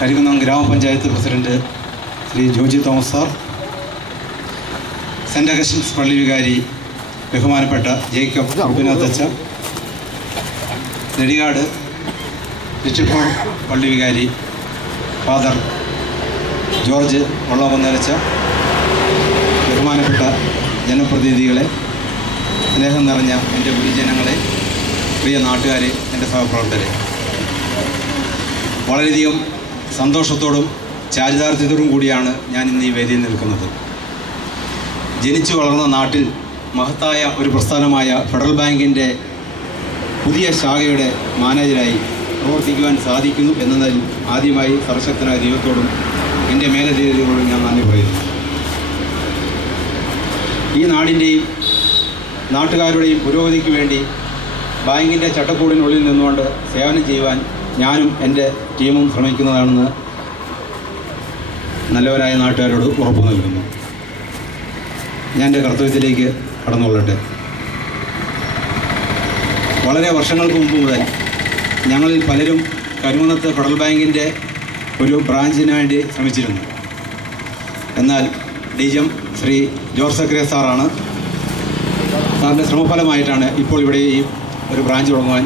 Karikunnam grama panchayat president Shri Joji Thomas sir, saint Augustine's പള്ളി വികാരി ബഹുമാനപ്പെട്ട ജേക്കബ് അഭിനാഥ് അച്ഛ, നെടികാട് ലിറ്റിൽ ഫോൺ പള്ളി വികാരി ഫാദർ ജോർജ് വള്ളകുന്നേലച്ച, ബഹുമാനപ്പെട്ട ജനപ്രതിനിധികളെ, സ്നേഹം നിറഞ്ഞ എൻ്റെ ഗുരുജനങ്ങളെ, പ്രിയ നാട്ടുകാരെ, എൻ്റെ സഹപ്രവർത്തകരെ, വളരെയധികം സന്തോഷത്തോടും ചാരിതാർത്ഥ്യത്തോടും കൂടിയാണ് ഞാൻ ഇന്ന് ഈ വേദിയിൽ നിൽക്കുന്നത്. ജനിച്ചു വളർന്ന നാട്ടിൽ മഹത്തായ ഒരു പ്രസ്ഥാനമായ ഫെഡറൽ ബാങ്കിൻ്റെ പുതിയ ശാഖയുടെ മാനേജരായി പ്രവർത്തിക്കുവാൻ സാധിക്കുന്നു എന്നതിൽ ആദ്യമായി സർവശക്തനായ ദൈവത്തോടും എൻ്റെ മേലധികാരികളോടും ഞാൻ നന്ദി പറയുന്നു. ഈ നാടിൻ്റെയും നാട്ടുകാരുടെയും പുരോഗതിക്ക് വേണ്ടി ബാങ്കിൻ്റെ ചട്ടക്കൂടിനുള്ളിൽ നിന്നുകൊണ്ട് സേവനം ചെയ്യുവാൻ ഞാനും എൻ്റെ ടീമും ശ്രമിക്കുന്നതാണെന്ന് നല്ലവരായ നാട്ടുകാരോട് ഉറപ്പു നൽകുന്നു. ഞാൻ എൻ്റെ കർത്തവ്യത്തിലേക്ക് കടന്നുകൊള്ളട്ടെ. വളരെ വർഷങ്ങൾക്ക് മുമ്പ് മുതൽ ഞങ്ങളിൽ പലരും കരികുന്നത്ത് ഫെഡറൽ ബാങ്കിൻ്റെ ഒരു ബ്രാഞ്ചിന് വേണ്ടി ശ്രമിച്ചിരുന്നു. എന്നാൽ DGM ശ്രീ ജോർജ് സക്രിയ സാറിൻ്റെ ശ്രമഫലമായിട്ടാണ് ഇപ്പോൾ ഇവിടെ ഈ ഒരു ബ്രാഞ്ച് തുടങ്ങുവാൻ